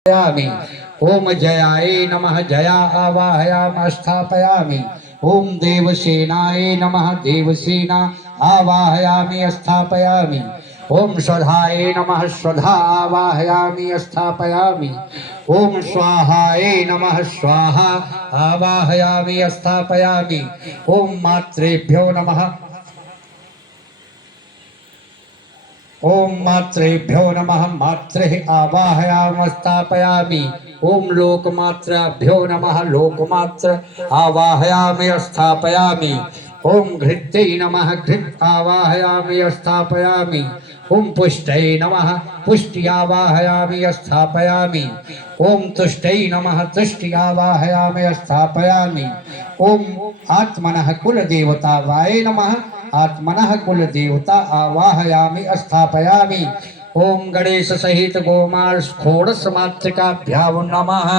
स्थापयामि। ओम जयाय नमः जया आवाहयाम स्थापयामि। ओम देवसेनाय नमः देवसेना आवाहयामि स्थापयामि। ओम स्वधाय नमः स्वधा आवाहयामि स्थापयामि। ओम स्वाहाय नमः स्वाहा आवाहयामि स्थापयामि। ओम मात्रेभ्यो नमः ओम मात्रेभ्यो नमः मात्रे आवाहयाम स्थापयामि। ओम लोकमात्राभ्यो नमः लोकमात्र आवाहयामि स्थापयामि। ओम घृत्यै नमः घृत् आवाहयामि स्थापयामि। ओम पुष्टै नमः पुष्टि आवाहयामि स्थापयामि। ओम तुष्टै नमः तुष्टि आवाहयामि स्थापयामि। ओम आत्मनः कुलदेवता वाय नमः आत्मनः कुल देवता आवाहयामि स्थापयामि। ओम गणेश सहित गोमाल षोडश मातृकाभ्यां नमः।